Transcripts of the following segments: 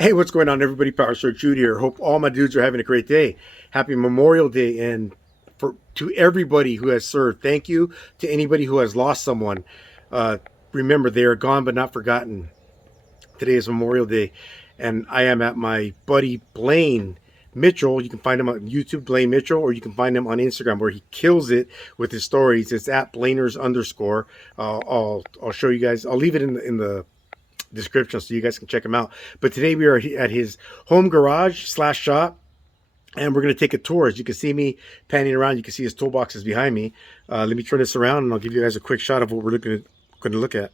Hey, what's going on, everybody? Power Star Jude here. Hope all my dudes are having a great day. Happy Memorial Day, and to everybody who has served, thank you. To anybody who has lost someone, uh, remember they are gone but not forgotten. Today is Memorial Day, and I am at my buddy Blaine Mitchell. You can find him on YouTube, Blaine Mitchell, or you can find him on Instagram where he kills it with his stories. It's at Blainers underscore. I'll show you guys. I'll leave it in the description so you guys can check him out. But today we are at his home garage slash shop, and we're going to take a tour. As you can see me panning around, you can see his toolboxes behind me. Let me turn this around and I'll give you guys a quick shot of what we're going to look at.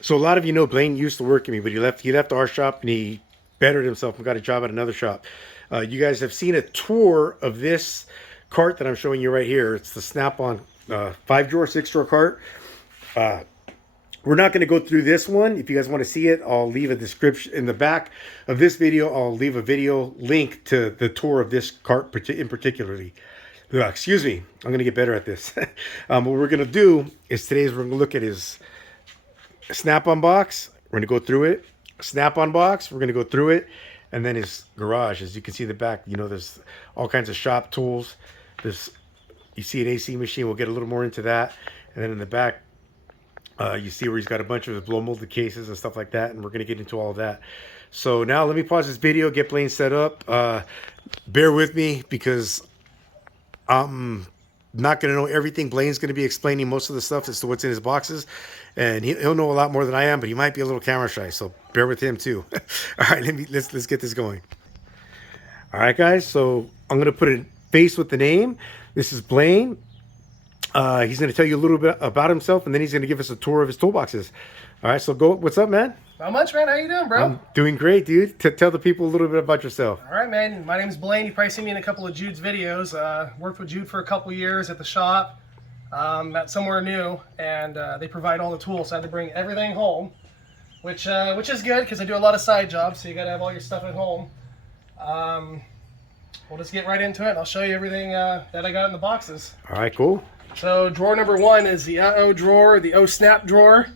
So a lot of you know Blaine used to work with me, but he left our shop and he bettered himself and got a job at another shop. You guys have seen a tour of this cart that I'm showing you right here. It's the Snap-on 5-drawer, 6-drawer cart. We're not going to go through this one. If you guys want to see it, I'll leave a description in the back of this video. I'll leave a video link to the tour of this cart in particularly. Excuse me. I'm going to get better at this. What we're going to do is we're going to look at his Snap-on box. We're going to go through it. Snap-on box. We're going to go through it. And then his garage. As you can see in the back, there's all kinds of shop tools. You see an AC machine. We'll get a little more into that. And then in the back, you see where he's got a bunch of his blow molded cases and stuff like that, and we're going to get into all of that. So now let me pause this video, get Blaine set up. Bear with me because I'm not going to know everything. Blaine's going to be explaining most of the stuff as to what's in his boxes, and he'll know a lot more than I am, but he might be a little camera shy, so bear with him too. All right, let's get this going. All right, guys, so I'm going to put a face with the name. This is Blaine. He's going to tell you a little bit about himself, and then he's going to give us a tour of his toolboxes. All right, so go. What's up, man? Not much, man. How you doing, bro? I'm doing great, dude. Tell the people a little bit about yourself. All right, man. My name's Blaine. You probably seen me in a couple of Jude's videos. Worked with Jude for a couple years at the shop, at somewhere new, and they provide all the tools. So I had to bring everything home, which is good because I do a lot of side jobs, so you got to have all your stuff at home. We'll just get right into it. I'll show you everything that I got in the boxes. All right, cool. So drawer number one is the uh-oh drawer, the oh-snap drawer.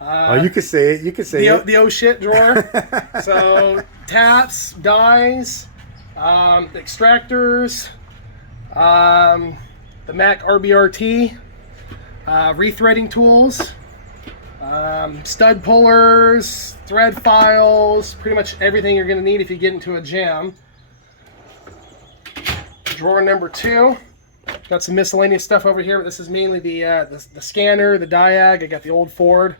You could say it. You could say it. The oh shit drawer. So taps, dies, extractors, the Mac RBRT, rethreading tools, stud pullers, thread files, pretty much everything you're going to need if you get into a jam. Drawer number two. Got some miscellaneous stuff over here, but this is mainly the scanner, the diag. I got the old Ford.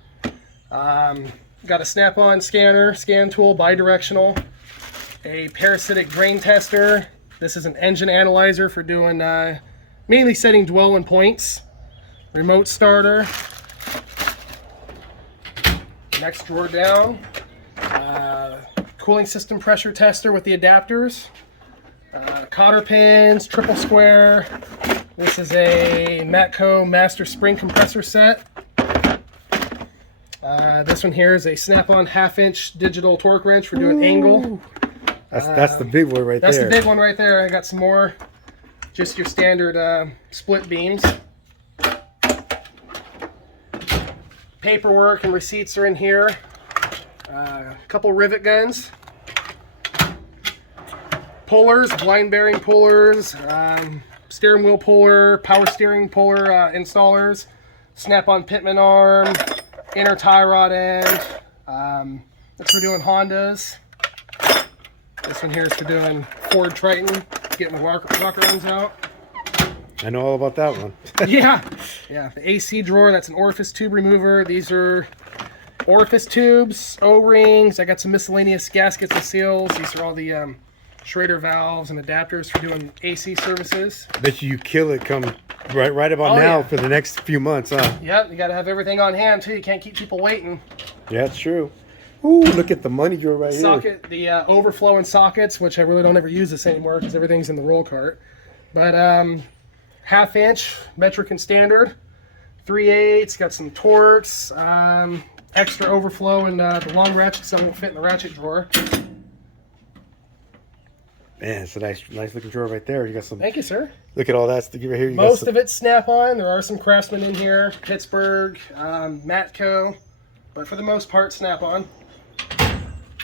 Got a Snap-on scanner, scan tool, bi-directional. A parasitic drain tester. This is an engine analyzer for doing mainly setting dwell and points. Remote starter. Next drawer down. Cooling system pressure tester with the adapters. Cotter pins, triple square. This is a Matco Master Spring Compressor set. This one here is a Snap-on half-inch digital torque wrench for doing angle. That's the big one right there. That's the big one right there. I got some more, just your standard split beams. Paperwork and receipts are in here. A couple rivet guns. Pullers, blind bearing pullers, steering wheel puller, power steering puller installers, Snap-on pitman arm, inner tie rod end. That's for doing Hondas. This one here is for doing Ford Triton, getting the rocker runs out. I know all about that one. Yeah. The AC drawer, that's an orifice tube remover. These are orifice tubes, O-rings. I got some miscellaneous gaskets and seals. These are all the Schrader valves and adapters for doing AC services. Bet you kill it come right about now for the next few months, huh? Yep, you got to have everything on hand too. You can't keep people waiting. Yeah, it's true. Ooh, look at the money drawer right here. The overflowing sockets, which I really don't ever use this anymore because everything's in the roll cart. But half-inch metric and standard, 3/8. Got some torques, extra overflow in the long ratchets that won't fit in the ratchet drawer. Man, it's a nice looking drawer right there. You got some. Thank you, sir. Look at all that right here. Most of it's Snap-on. There are some Craftsman in here, Pittsburgh, Matco, but for the most part, Snap-on.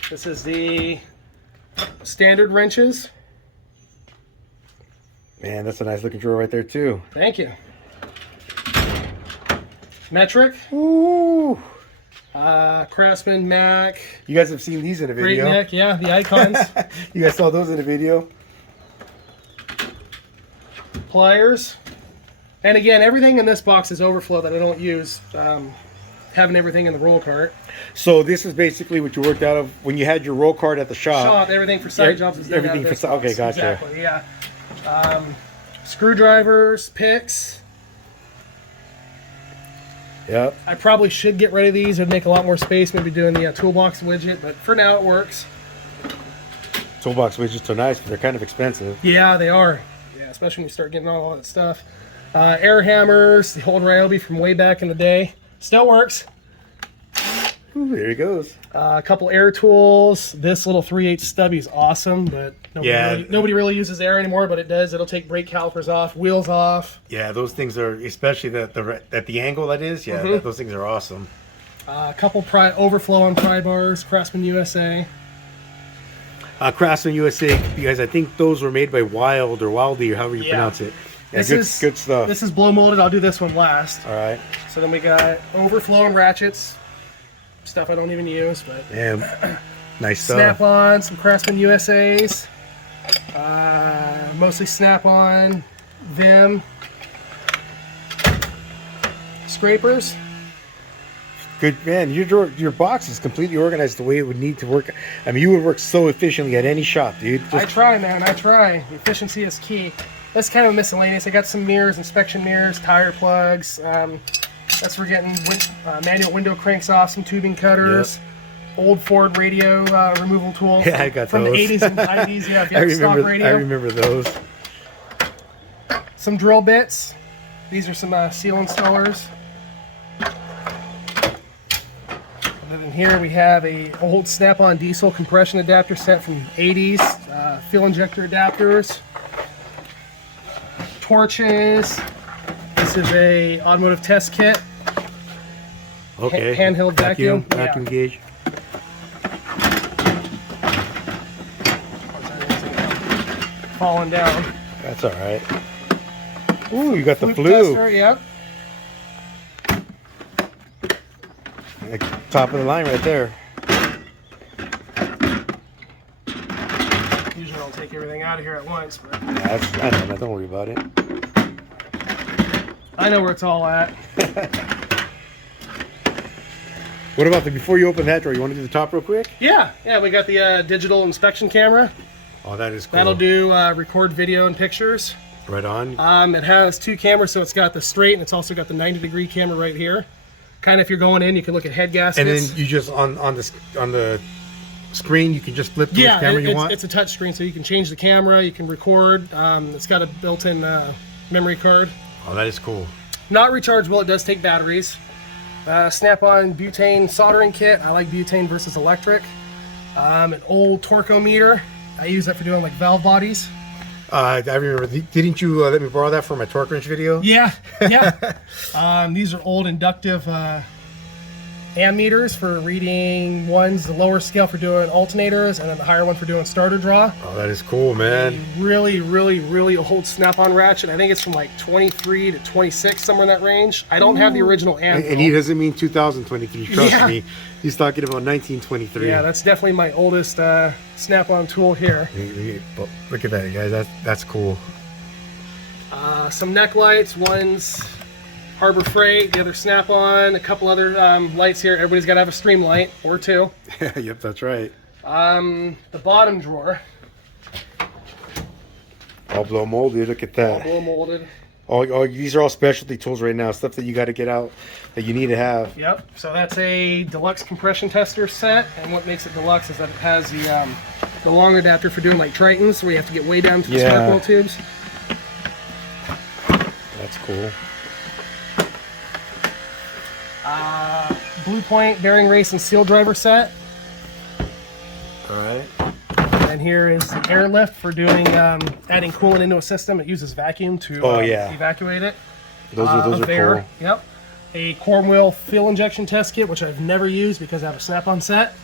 This is the standard wrenches. Man, that's a nice looking drawer right there too. Thank you. Metric. Ooh. Craftsman, Mac. You guys have seen these in a Great video. Neck, yeah, the icons. You guys saw those in a video. Pliers. And again, everything in this box is overflow that I don't use. Having everything in the roll cart. So this is basically what you worked out of when you had your roll cart at the shop. Everything for side jobs is done everything out of this for okay, box. gotcha. Exactly, yeah. Screwdrivers, picks. Yep. I probably should get rid of these. It'd make a lot more space, maybe doing the toolbox widget, but for now it works. Toolbox widgets are nice, but they're kind of expensive. Yeah, they are. Yeah, especially when you start getting all that stuff. Air hammers, the old Ryobi from way back in the day. Still works. Ooh, there he goes. A couple air tools. This little 3/8 stubby is awesome, but nobody really uses air anymore, but it does. It'll take brake calipers off, wheels off. Yeah, those things are, especially at the angle that is, yeah, those things are awesome. A couple overflow on pry bars, Craftsman USA. Craftsman USA, you guys, I think those were made by Wild or Wildy or however you pronounce it. Yeah, good stuff. This is blow molded. I'll do this one last. All right. So then we got overflow and ratchets. Stuff I don't even use, but yeah, nice stuff. Snap-on, some Craftsman USAs. Mostly Snap-on, Vim. Scrapers. Good man, your box is completely organized the way it would need to work. I mean, you would work so efficiently at any shop, dude. I try, man. I try. Efficiency is key. That's kind of miscellaneous. I got some mirrors, inspection mirrors, tire plugs. That's for getting manual window cranks off, some tubing cutters, old Ford radio removal tool. Yeah, I got from those. the 80s and 90s. Yeah, if you have stock radio. I remember those. Some drill bits. These are some seal installers. And then here we have a old Snap-on diesel compression adapter set from 80s. Fuel injector adapters. Torches. This is a automotive test kit. Okay. Handheld vacuum. Vacuum gauge. Falling down. That's all right. Ooh, you got the flue. Tester, yep. Top of the line right there. Usually I'll take everything out of here at once, but I know, don't worry about it. I know where it's all at. What about before you open that drawer, you want to do the top real quick? Yeah, we got the digital inspection camera. Oh, that is cool. That'll do record video and pictures. Right on. It has two cameras, so it's got the straight and it's also got the 90-degree camera right here. Kind of if you're going in, you can look at head gaskets. And then you just on the screen, you can just flip to which camera you want. It's a touch screen, so you can change the camera, you can record. It's got a built-in memory card. Oh, that is cool. Not rechargeable. It does take batteries. Snap-on butane soldering kit. I like butane versus electric. An old torqueometer. I use that for doing like valve bodies. I remember. Didn't you let me borrow that for my torque wrench video? Yeah. These are old inductive ammeters for reading. One's the lower scale for doing alternators, and then the higher one for doing starter draw. Oh, that is cool, man. Really old Snap-on ratchet. I think it's from like 23 to 26, somewhere in that range. I don't have the original amp. And he doesn't mean 2023. Trust me. He's talking about 1923. Yeah, that's definitely my oldest Snap-on tool here. Look at that, guys. That's cool. Some neck lights. One's Harbor Freight, the other Snap-on, a couple other lights here. Everybody's got to have a stream light or two. Yep, that's right. The bottom drawer. All blow molded. Look at that. All blow molded. These are all specialty tools right now. Stuff that you got to get out that you need to have. Yep. So that's a deluxe compression tester set, and what makes it deluxe is that it has the long adapter for doing like Tritons, where you have to get way down to the spark wheel tubes. That's cool. Blue Point bearing race and seal driver set. All right. And here is the airlift for doing adding coolant into a system. It uses vacuum to evacuate it. Those are cool. Yep. A corn wheel fuel injection test kit, which I've never used because I have a Snap-on set.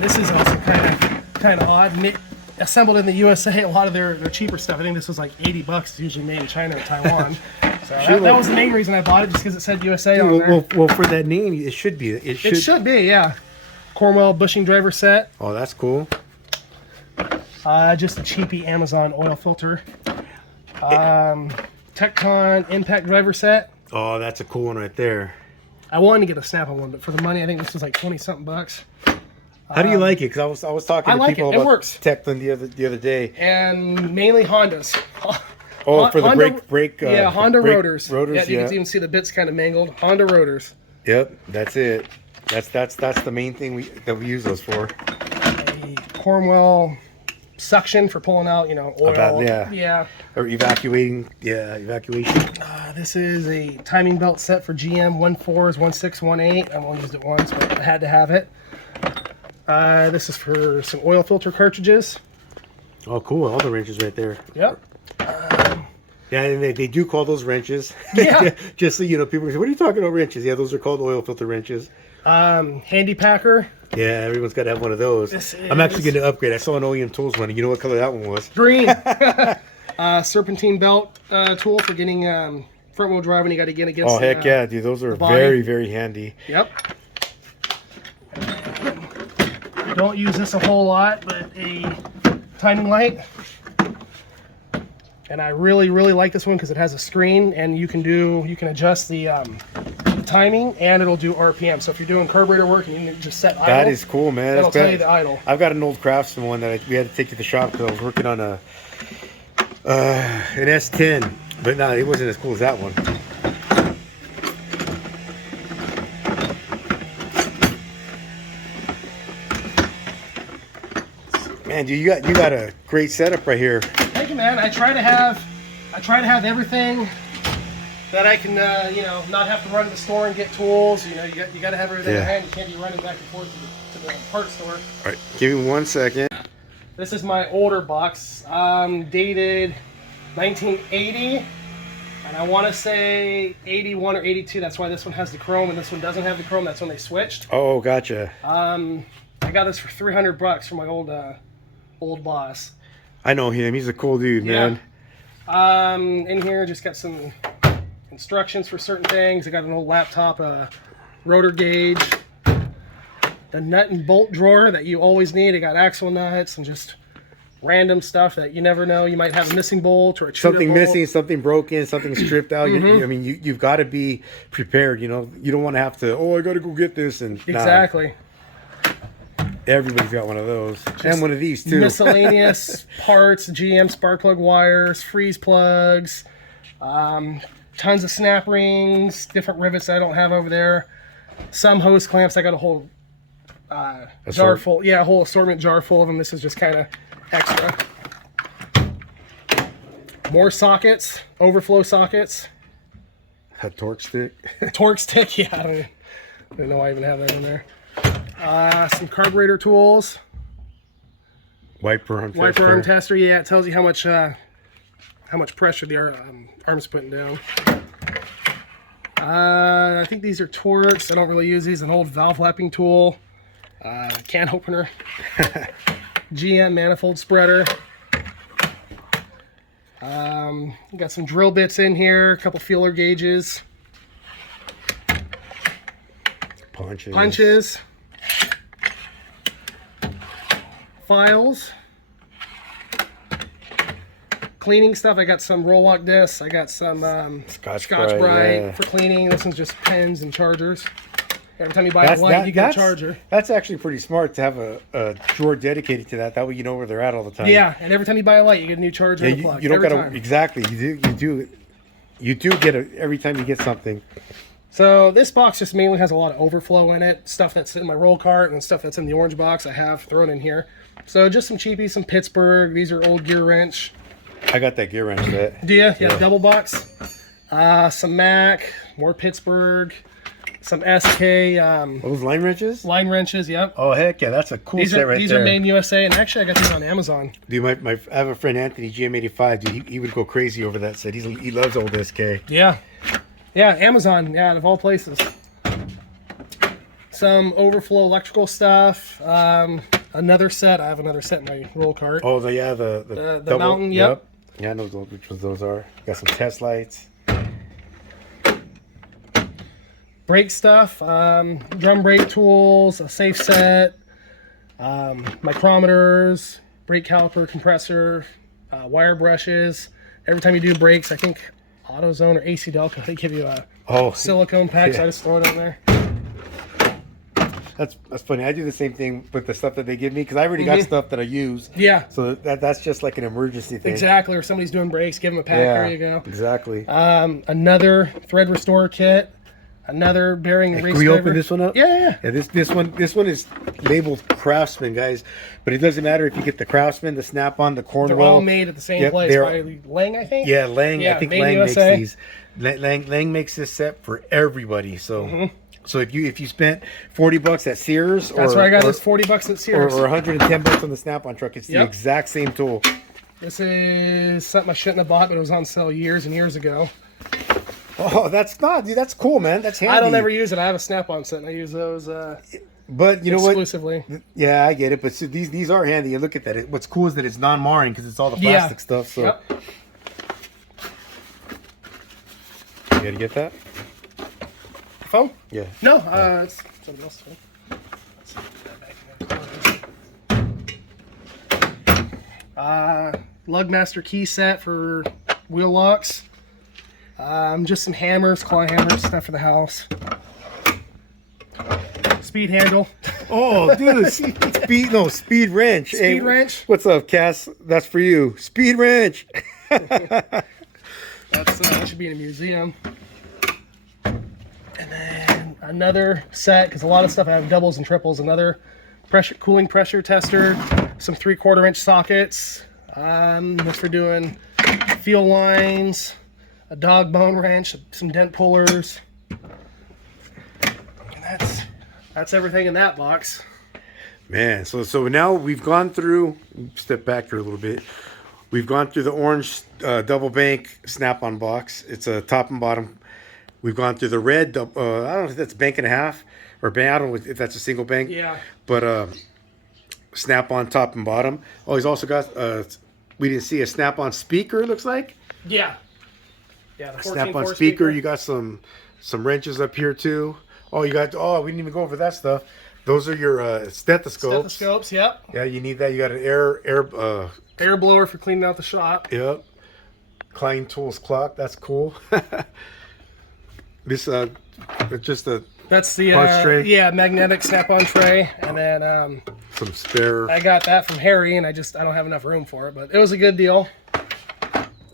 This is also kind of odd. Assembled in the USA. A lot of their cheaper stuff. I think this was like $80. It's usually made in China or Taiwan. So that was the main reason I bought it, just because it said USA on there. Well, for that name, it should be. It should be, yeah. Cornwell bushing driver set. Oh, that's cool. Just a cheapy Amazon oil filter. Tecton impact driver set. Oh, that's a cool one right there. I wanted to get a Snap-on one, but for the money, I think this was like 20-something bucks. How do you like it? Because I was talking to people about Tecton the other day. And mainly Hondas. Oh, for the brake. Yeah, Honda rotors. Rotors. Yeah, you can even see the bits kind of mangled. Honda rotors. Yep, that's it. That's the main thing that we use those for. A Cornwell suction for pulling out, oil. Yeah. Or evacuating. Yeah, evacuation. This is a timing belt set for GM 14s, 1618. I've only used it once, but I had to have it. This is for some oil filter cartridges. Oh, cool. All the wrenches right there. Yep. Yeah, and they do call those wrenches. Yeah. Just so you know, people say, what are you talking about wrenches? Yeah, those are called oil filter wrenches. Handy packer. Yeah, everyone's got to have one of those. I'm actually going to upgrade. I saw an OEM Tools one, and you know what color that one was? Green. Serpentine belt tool for getting front wheel drive when you got to get against. Oh, heck yeah, dude. Those are very, very handy. Yep. Don't use this a whole lot, but a timing light. And I really, really like this one because it has a screen, and you can adjust the timing, and it'll do RPM. So if you're doing carburetor work and you can just set idle, that is cool, man. That'll tell you the idle. I've got an old Craftsman one that we had to take to the shop because I was working on an S10, but no, it wasn't as cool as that one. Man, dude, you got a great setup right here. Thank you, man. I try to have everything that I can, not have to run to the store and get tools. You got to have everything at hand. You can't be running back and forth to the parts store. All right, give me 1 second. This is my older box, dated 1980, and I want to say 81 or 82. That's why this one has the chrome and this one doesn't have the chrome. That's when they switched. Oh, gotcha. I got this for $300 from my old boss. I know him. He's a cool dude, man. In here, just got some instructions for certain things. I got an old laptop, rotor gauge, the nut and bolt drawer that you always need. I got axle nuts and just random stuff that you never know. You might have a missing bolt or a something bolt. Missing, something broken, something stripped out. You've got to be prepared. You don't want to have to. Oh, I got to go get this and exactly. Nah. Everybody's got one of those. Just and one of these too. Miscellaneous parts, GM spark plug wires, freeze plugs, tons of snap rings, different rivets I don't have over there. Some hose clamps. I got a whole jar full. Yeah, a whole assortment jar full of them. This is just kind of extra. More sockets, overflow sockets. A torque stick. Torque stick, yeah. I don't know why I even have that in there. Some carburetor tools. Wiper arm tester. Yeah, it tells you how much pressure the arm's putting down. I think these are Torx. I don't really use these. An old valve lapping tool. Can opener. GM manifold spreader. Got some drill bits in here. A couple feeler gauges. Punches. Files, cleaning stuff. I got some roll-lock discs. I got some Scotch-Brite for cleaning. This one's just pens and chargers. Every time you buy a light, you get a charger. That's actually pretty smart to have a drawer dedicated to that. That way you know where they're at all the time. Yeah, and every time you buy a light, you get a new charger and a plug. You don't got to exactly. You do get it every time you get something. So this box just mainly has a lot of overflow in it. Stuff that's in my roll cart and stuff that's in the orange box I have thrown in here. So just some cheapies, some Pittsburgh. These are old gear wrench. I got that gear wrench set. Do you? Yeah, double box. Some Mac, more Pittsburgh, some SK. Those line wrenches? Line wrenches, yep. Oh, heck yeah, that's a cool set right there. These are made in USA, and actually I got these on Amazon. Dude, I have a friend, Anthony, GM85. Dude, he would go crazy over that set. He loves old SK. Yeah. Yeah, Amazon, yeah, out of all places. some overflow electrical stuff. Another set. I have another set in my roll cart. Oh, the double, mountain. Yep. Yeah, I know which ones those are. Got some test lights. Brake stuff. Drum brake tools. A safe set. Micrometers. Brake caliper, compressor. Wire brushes. Every time you do brakes, I think AutoZone or AC Delco, they give you a silicone pack, so I just throw it on there. That's funny. I do the same thing with the stuff that they give me because I already got stuff that I use. Yeah. So that's just like an emergency thing. Exactly. Or somebody's doing brakes, give them a pack. Yeah, there you go. Exactly. Another thread restore kit. Another bearing and Can we open this one up? Yeah. Yeah. This one is labeled Craftsman, guys, but it doesn't matter if you get the Craftsman, the Snap-on, the Cornwell. They're all made at the same place by Lang, I think. Yeah, Lang. Yeah, I think Made Lang USA. makes these. Lang makes this set for everybody. So. So if you spent $40 at Sears, that's where I got this $40 at Sears, or $110 on the Snap-on truck, it's the exact same tool. This is something I shouldn't have bought, but it was on sale years and years ago. Oh, that's not, dude. That's cool, man. That's handy. I don't ever use it. I have a Snap-on set, and I use those. But you know what? Exclusively. Yeah, I get it. But so these are handy. And look at that. What's cool is that it's non-marring because it's all the plastic stuff. So. Yep. You gotta get that. Phone? Yeah. No, it's something else. Lugmaster key set for wheel locks. Just some hammers, claw hammers, stuff for the house. Speed handle. Oh, dude, speed wrench. Speed wrench. What's up, Cass? That's for you. Speed wrench. That should be in a museum. And then another set, because a lot of stuff I have doubles and triples. Another cooling pressure tester, some 3/4 inch sockets. That's for doing feel lines, a dog bone wrench, some dent pullers. And that's everything in that box. Man, so now we've gone through. Step back here a little bit. We've gone through the orange double bank Snap-on box. It's a top and bottom. We've gone through the red. I don't know if that's bank and a half or bank. I don't know if that's a single bank. Yeah. But Snap-on top and bottom. Oh, he's also got. We didn't see a Snap-on speaker. It looks like. Yeah. Yeah. The Snap-on speaker. You got some wrenches up here too. Oh, you got. Oh, we didn't even go over that stuff. Those are your stethoscopes. Stethoscopes. Yep. Yeah, you need that. You got an air blower for cleaning out the shop. Yep. Klein Tools clock. That's cool. This just a that's the punch tray. Magnetic Snap-on tray, and then some spare. I got that from Harry, and I don't have enough room for it, but it was a good deal.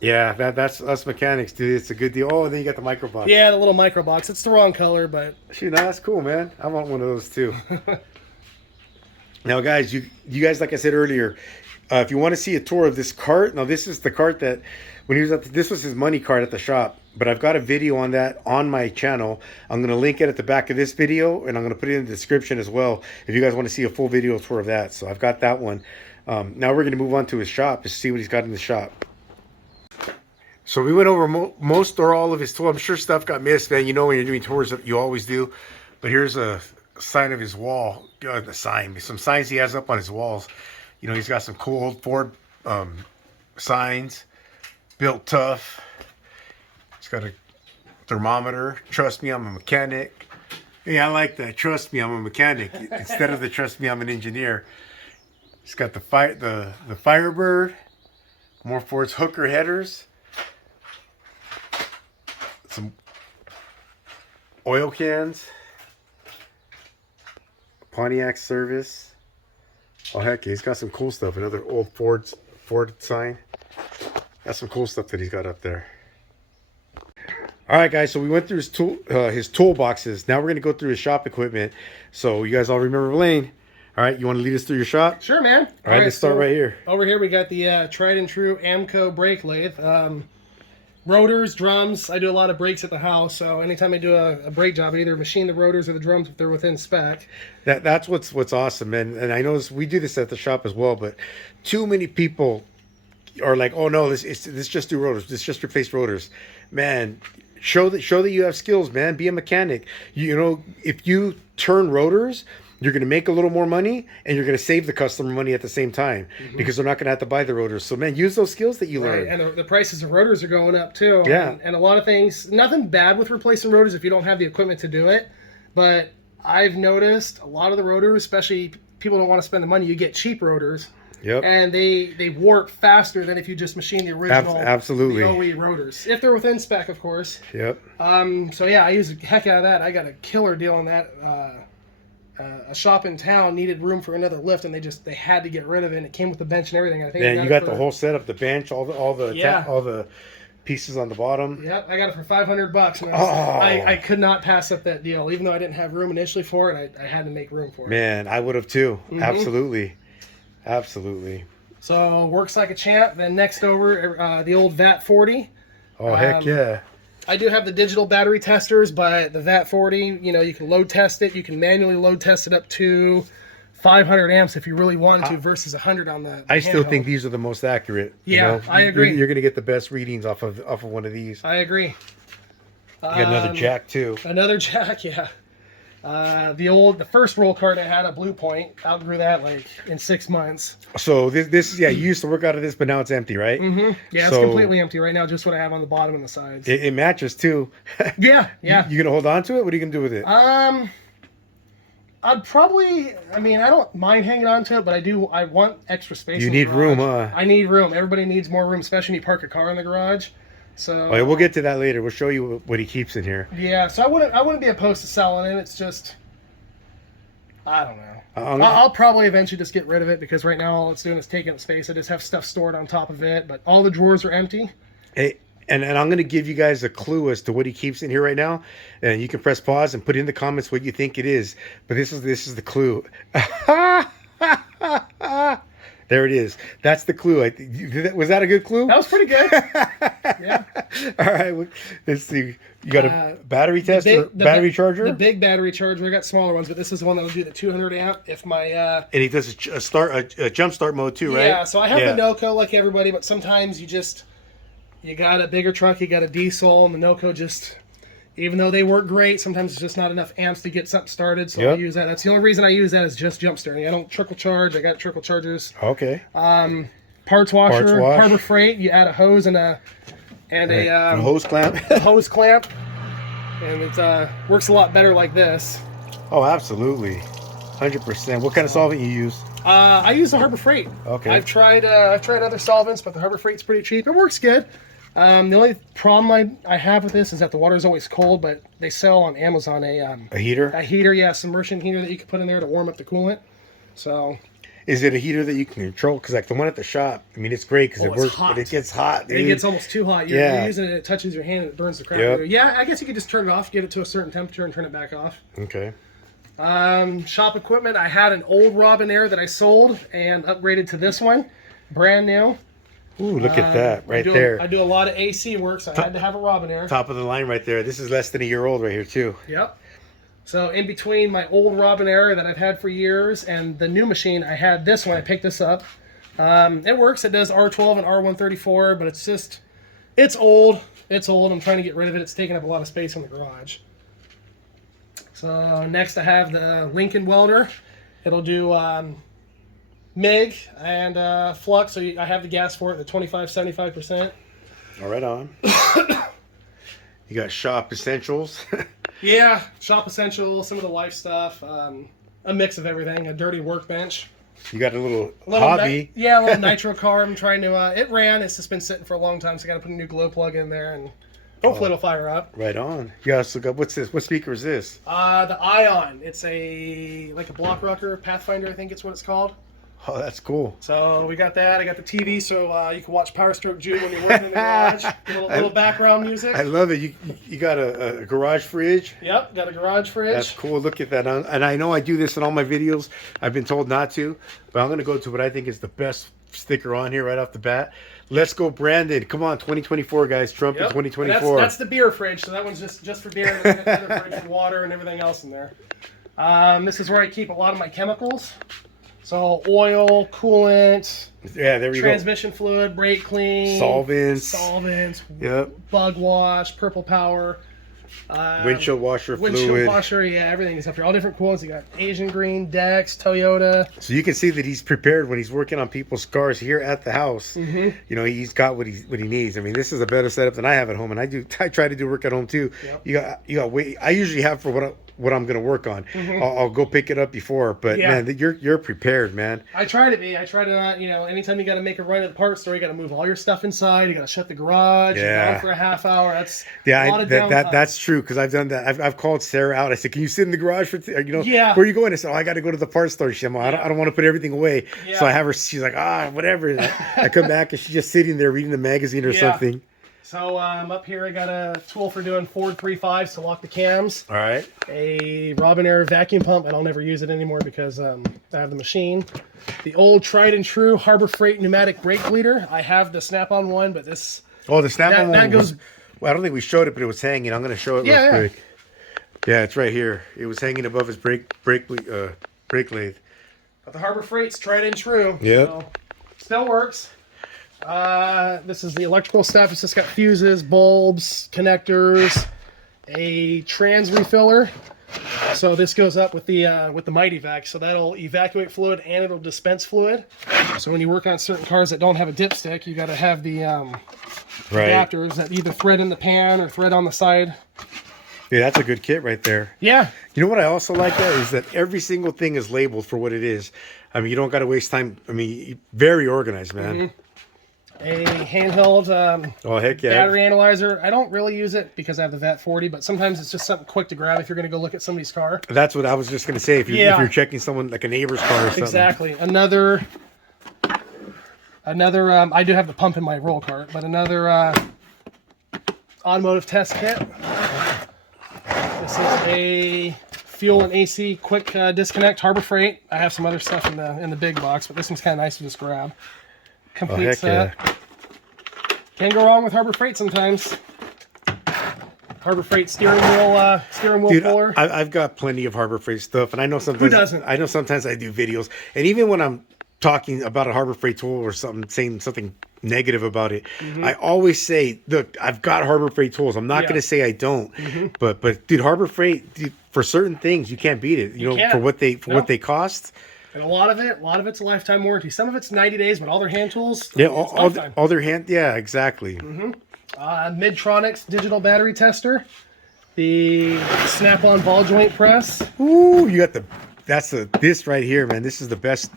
Yeah, that's us mechanics, dude. It's a good deal. Oh, and then you got the micro box. Yeah, the little micro box. It's the wrong color, but shoot, that's cool, man. I want one of those too. Now, guys, you guys, like I said earlier, if you want to see a tour of this cart, now this is the cart that when he was this was his money cart at the shop. But I've got a video on that on my channel. I'm going to link it at the back of this video, and I'm going to put it in the description as well if you guys want to see a full video tour of that. So I've got that one. Now we're going to move on to his shop to see what he's got in the shop. So we went over most or all of his tools. I'm sure stuff got missed, man. You know when you're doing tours, you always do. But here's a sign of his wall. Some signs he has up on his walls. You know, he's got some cool old Ford signs. Built tough. He's got a thermometer. Trust me, I'm a mechanic. Yeah, I like that. Trust me, I'm a mechanic instead of the trust me, I'm an engineer. He's got the Firebird. More Ford's hooker headers. Some oil cans. Pontiac service. Oh heck, he's got some cool stuff. Another old Ford sign. That's some cool stuff that he's got up there. All right, guys. So we went through his toolboxes. Now we're gonna go through his shop equipment. So you guys all remember Blaine? All right, you want to lead us through your shop? Sure, man. All right, let's start right here. Over here we got the tried and true Amco brake lathe. Rotors, drums. I do a lot of brakes at the house, so anytime I do a brake job, I either machine the rotors or the drums if they're within spec. That's what's awesome, man. And I know we do this at the shop as well, but too many people are like, oh no, this just do rotors. This just replace rotors. Man, show that you have skills, man. Be a mechanic. You know, if you turn rotors, you're going to make a little more money, and you're going to save the customer money at the same time because they're not going to have to buy the rotors. So, man, use those skills that you learn. And the prices of rotors are going up too. Yeah. And a lot of things, nothing bad with replacing rotors if you don't have the equipment to do it. But I've noticed a lot of the rotors, especially people don't want to spend the money, you get cheap rotors. Yep. And they warp faster than if you just machine the original absolutely. the OE rotors. If they're within spec, of course. Yep. So yeah, I use a heck out of that. I got a killer deal on that. A shop in town needed room for another lift, and they had to get rid of it. And it came with the bench and everything. I think. Yeah, you got the whole setup, the bench, all the pieces on the bottom. Yep, I got it for $500, and I could not pass up that deal, even though I didn't have room initially for it. I had to make room for it. Man, I would have too. Absolutely. So works like a champ. Then next over, the old VAT 40. Oh heck yeah! I do have the digital battery testers, but the VAT 40, you can load test it. You can manually load test it up to 500 amps if you really want to, versus 100 on the I still think these are the most accurate. Yeah, I agree. You're going to get the best readings off of one of these. I agree. You got another jack too. Another jack, yeah. The first roll cart I had, a Blue Point, outgrew that like in 6 months. So this you used to work out of this, but now it's empty, right? Mm-hmm. Yeah, it's completely empty right now. Just what I have on the bottom and the sides. It matches too. Yeah. You gonna hold on to it? What are you gonna do with it? I'd probably. I don't mind hanging on to it, but I want extra space. You need room, huh? I need room. Everybody needs more room, especially when you park a car in the garage. So we'll get to that later. We'll show you what he keeps in here. Yeah, so I wouldn't be opposed to selling it. It's just, I don't know. I'll probably eventually just get rid of it because right now all it's doing is taking up space. I just have stuff stored on top of it, but all the drawers are empty. Hey, and I'm going to give you guys a clue as to what he keeps in here right now, and you can press pause and put in the comments what you think it is. But this is the clue. There it is. That's the clue. Was that a good clue? That was pretty good. Yeah. All right. Let's see. You got a battery tester, battery charger? The big battery charger. I got smaller ones, but this is the one that will do the 200 amp. If my and he does a jump start mode too, right? Yeah. So I have the NOCO like everybody, but sometimes you got a bigger truck, you got a diesel, and the NOCO just. Even though they work great, sometimes it's just not enough amps to get something started, so I use that. That's the only reason I use that is just jump starting. I don't trickle charge. I got trickle chargers. Okay. Parts washer, Harbor Freight. You add a hose and a hose clamp. A hose clamp, and it works a lot better like this. Oh, absolutely, 100%. What kind of solvent you use? I use the Harbor Freight. Okay. I've tried other solvents, but the Harbor Freight's pretty cheap. It works good. The only problem I have with this is that the water is always cold, but they sell on Amazon a heater? A heater, yeah, submersion heater that you can put in there to warm up the coolant. So, is it a heater that you can control? Because like the one at the shop, it's great because it works, hot. but it gets hot. Dude. It gets almost too hot. You're using it, it touches your hand, and it burns the crap out of you. Yeah, I guess you could just turn it off, get it to a certain temperature, and turn it back off. Okay. Shop equipment. I had an old Robinair that I sold and upgraded to this one, brand new. Ooh, look at that there. I do a lot of AC work, so I had to have a Robinair. Top of the line right there. This is less than a year old right here, too. Yep. So in between my old Robinair that I've had for years and the new machine, I had this one. I picked this up. It works. It does R12 and R134, but it's old. It's old. I'm trying to get rid of it. It's taking up a lot of space in the garage. So next I have the Lincoln welder. It'll do MIG and flux, so I have the gas for it, the 75-75%. All right on. You got shop essentials. Yeah, shop essentials, some of the life stuff, a mix of everything, a dirty workbench. You got a little hobby. A little nitro car. I'm trying to, it ran, it's just been sitting for a long time, so I got to put a new glow plug in there, and hopefully it'll fire up. Right on. You guys look up, what's this? What speaker is this? The Ion. It's like a block rocker, Pathfinder, I think it's what it's called. Oh, that's cool. So we got that. I got the TV, so you can watch Power Stroke Jude when you're working in the garage. A little background music. I love it. You got a garage fridge. Yep, got a garage fridge. That's cool. Look at that. And I know I do this in all my videos. I've been told not to, but I'm going to go to what I think is the best sticker on here right off the bat. Let's go, Brandon. Come on, 2024, guys. Trump in 2024. That's the beer fridge, so that one's just for beer. And the other fridge for water and everything else in there. This is where I keep a lot of my chemicals. So oil, coolant, Yeah, there we go. transmission fluid, brake clean, Solvents. Yep. bug wash, purple power, Windshield washer windshield fluid. washer. Yeah, everything is up here. All different coolants. You got Asian Green, Dex, Toyota. So you can see that he's prepared when he's working on people's cars here at the house. You know, he's got what he needs. I mean, this is a better setup than I have at home, and I try to do work at home too. Yep. You got wait. I usually have for what I'm going to work on. I'll go pick it up before, but man, you're prepared, man. I try to be. I try to not, anytime you got to make a run at the parts store, you got to move all your stuff inside. You got to shut the garage. Yeah. You're gone for a half hour. That's a lot of that's true, because I've done that. I've called Sarah out. I said, "Can you sit in the garage for Yeah. where are you going?" I said, "Oh, I got to go to the parts store." She said, "I don't want to put everything away." Yeah. So I have her. She's like, whatever. I come back and she's just sitting there reading the magazine or something. So up here I got a tool for doing Ford 3.5s to lock the cams. All right. A Robin Air vacuum pump, and I'll never use it anymore because I have the machine. The old tried and true Harbor Freight pneumatic brake bleeder. I have the Snap-on one, but this... Oh, the Snap-on one goes... Well, I don't think we showed it, but it was hanging. I'm going to show it real quick. Yeah, it's right here. It was hanging above his brake lathe. But the Harbor Freight's tried and true. Yep. So, still works. This is the electrical stuff. It's just got fuses, bulbs, connectors, a trans refiller. So this goes up with the Mighty Vac. So that'll evacuate fluid and it'll dispense fluid. So when you work on certain cars that don't have a dipstick, you got to have the adapters that either thread in the pan or thread on the side. Yeah, that's a good kit right there. Yeah. You know what I also like that is that every single thing is labeled for what it is. I mean, you don't got to waste time. I mean, very organized, man. A handheld Oh, heck yeah. battery analyzer. I don't really use it because I have the VAT40, but sometimes it's just something quick to grab if you're going to go look at somebody's car. That's what I was just going to say. If you're checking someone like a neighbor's car or something. Exactly. Another. I do have the pump in my roll cart, but another automotive test kit. This is a fuel and AC quick disconnect Harbor Freight. I have some other stuff in the big box, but this one's kind of nice to just grab. Complete set. Yeah. Can't go wrong with Harbor Freight sometimes. Harbor Freight steering wheel Dude, puller. I've got plenty of Harbor Freight stuff, and I know sometimes Who doesn't? I know sometimes I do videos, and even when I'm talking about a Harbor Freight tool or something, saying something negative about it, I always say, "Look, I've got Harbor Freight tools. I'm not going to say I don't, but dude, Harbor Freight, dude, for certain things, you can't beat it. You know, for what they cost." And a lot of it's a lifetime warranty. Some of it's 90 days, but all their hand tools, yeah, all their hand, yeah, exactly. Midtronics digital battery tester, the Snap-on ball joint press. Ooh, you got this right here, man. This is the best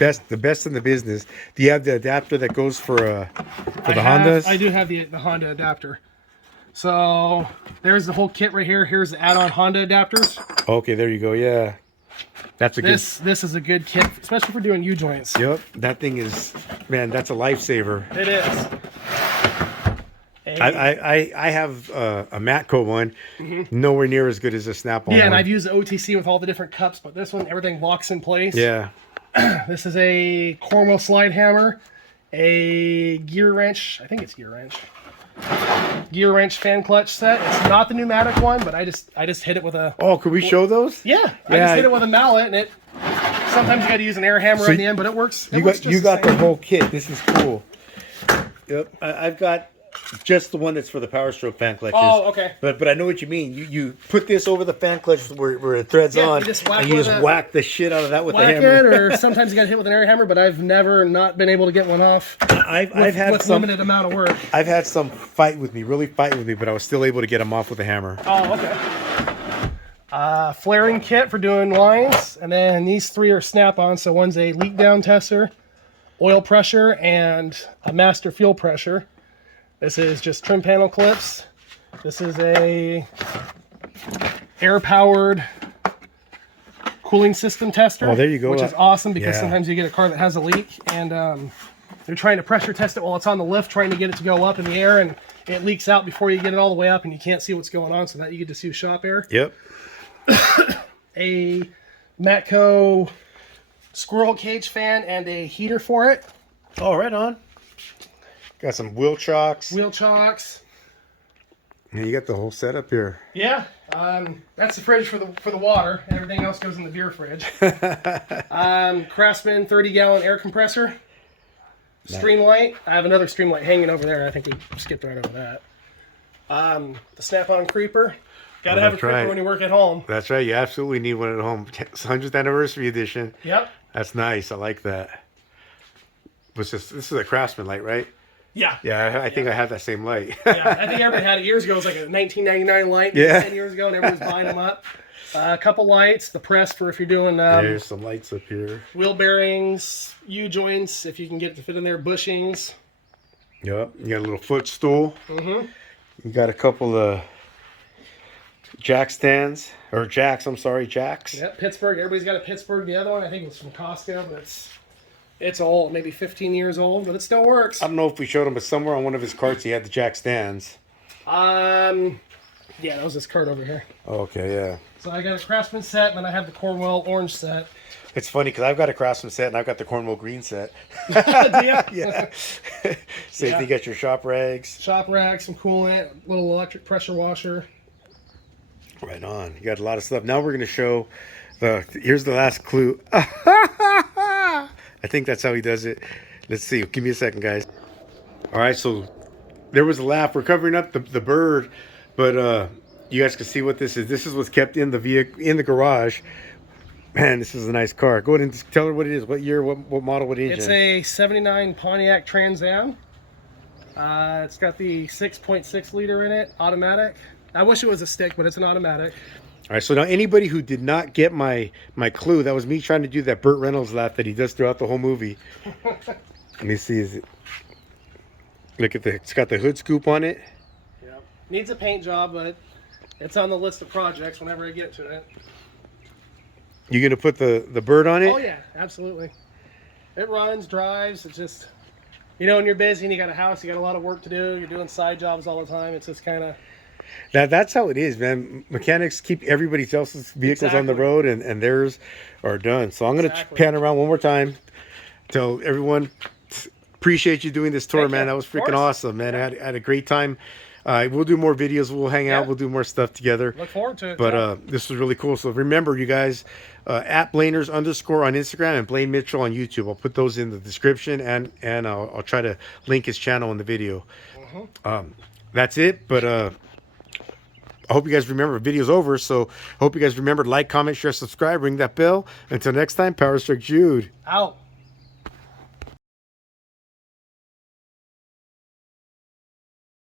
in the business. Do you have the adapter that goes for the Hondas? I do have the Honda adapter. So there's the whole kit right here. Here's the add-on Honda adapters. Okay, there you go. Yeah. That's a this is a good kit, especially for doing U-joints. Yep, that thing is, man, that's a lifesaver. It is. I have a Matco one, nowhere near as good as a Snap-on one. And I've used the OTC with all the different cups, but this one, everything locks in place. Yeah. This is a Cornwell slide hammer, a gear wrench. I think it's gear wrench. Gear wrench fan clutch set. It's not the pneumatic one, but I just hit it with a... Oh, could we show those? Yeah. I just hit it with a mallet, and it... Sometimes you got to use an air hammer on the end, but it works. You got the whole kit. This is cool. Yep. I've got just the one that's for the Power Stroke fan clutches. Oh, okay. But I know what you mean. You put this over the fan clutch where it threads on, and you just whack the shit out of that with the hammer. Or sometimes you got to hit with an air hammer, but I've never not been able to get one off. I've had some limited amount of work. I've had some really fight with me, but I was still able to get them off with a hammer. Oh, okay. Flaring kit for doing lines, and then these three are Snap-on. So one's a leak down tester, oil pressure, and a master fuel pressure. This is just trim panel clips. This is a air-powered cooling system tester. Oh, there you go. Which is awesome because sometimes you get a car that has a leak and they're trying to pressure test it while it's on the lift, trying to get it to go up in the air, and it leaks out before you get it all the way up and you can't see what's going on, so that you get to see shop air. Yep. A Matco squirrel cage fan and a heater for it. Oh, right on. Got some wheel chocks. Wheel chocks. Yeah, you got the whole setup here. Yeah, that's the fridge for the water. Everything else goes in the beer fridge. Craftsman 30-gallon air compressor. Streamlight. I have another Streamlight hanging over there. I think we skipped right over that. The Snap-on creeper. Got to have a creeper when you work at home. That's right. You absolutely need one at home. 100th anniversary edition. Yep. That's nice. I like that. This is a Craftsman light, right? Yeah. Yeah, I think I have that same light. Yeah, I think everybody had it years ago. It was like a 1999 light. Yeah. 10 years ago, and everyone was buying them up. A couple lights. The press for if you're doing There's some lights up here. wheel bearings, U-joints, if you can get it to fit in there, bushings. Yep. You got a little footstool. Mm-hmm. You got a couple of jack stands. Or jacks, I'm sorry, jacks. Yep, Pittsburgh. Everybody's got a Pittsburgh. The other one, I think it was from Costco, but it's old, maybe 15 years old, but it still works. I don't know if we showed him, but somewhere on one of his carts he had the jack stands. Yeah, that was this cart over here. Okay, yeah. So I got a Craftsman set, and then I have the Cornwell orange set. It's funny because I've got a Craftsman set and I've got the Cornwall green set. Do ya? Yeah. Safety, got your shop rags. Shop rack, some coolant, little electric pressure washer. Right on. You got a lot of stuff. Now we're going to show here's the last clue. I think that's how he does it. Let's see. Give me a second, guys. All right, so there was a laugh. We're covering up the bird, but you guys can see what this is. This is what's kept in the vehicle, in the garage. Man, this is a nice car. Go ahead and tell her what it is. What year, what model, what engine? It's a 79 Pontiac Trans Am. It's got the 6.6 liter in it, automatic. I wish it was a stick, but it's an automatic. All right, so now anybody who did not get my clue, that was me trying to do that Burt Reynolds laugh that he does throughout the whole movie. Let me see. Look at it's got the hood scoop on it. Yep. Needs a paint job, but it's on the list of projects whenever I get to it. You gonna put the bird on it? Oh yeah, absolutely. It runs, drives. It's just, when you're busy and you got a house, you got a lot of work to do. You're doing side jobs all the time. It's just kind of. That's how it is, man. Mechanics keep everybody else's vehicles on the road, and theirs are done. So I'm gonna pan around one more time. Tell everyone, appreciate you doing this tour, man. That was freaking awesome, man. I had a great time. We'll do more videos. We'll hang out. We'll do more stuff together. Look forward to it. But this was really cool. So remember, you guys, at Blainers_ on Instagram and Blaine Mitchell on YouTube. I'll put those in the description, and I'll try to link his channel in the video. That's it. But I hope you guys remember. The video's over, so I hope you guys remember to like, comment, share, subscribe, ring that bell. Until next time, Power Stroke Jude. Out.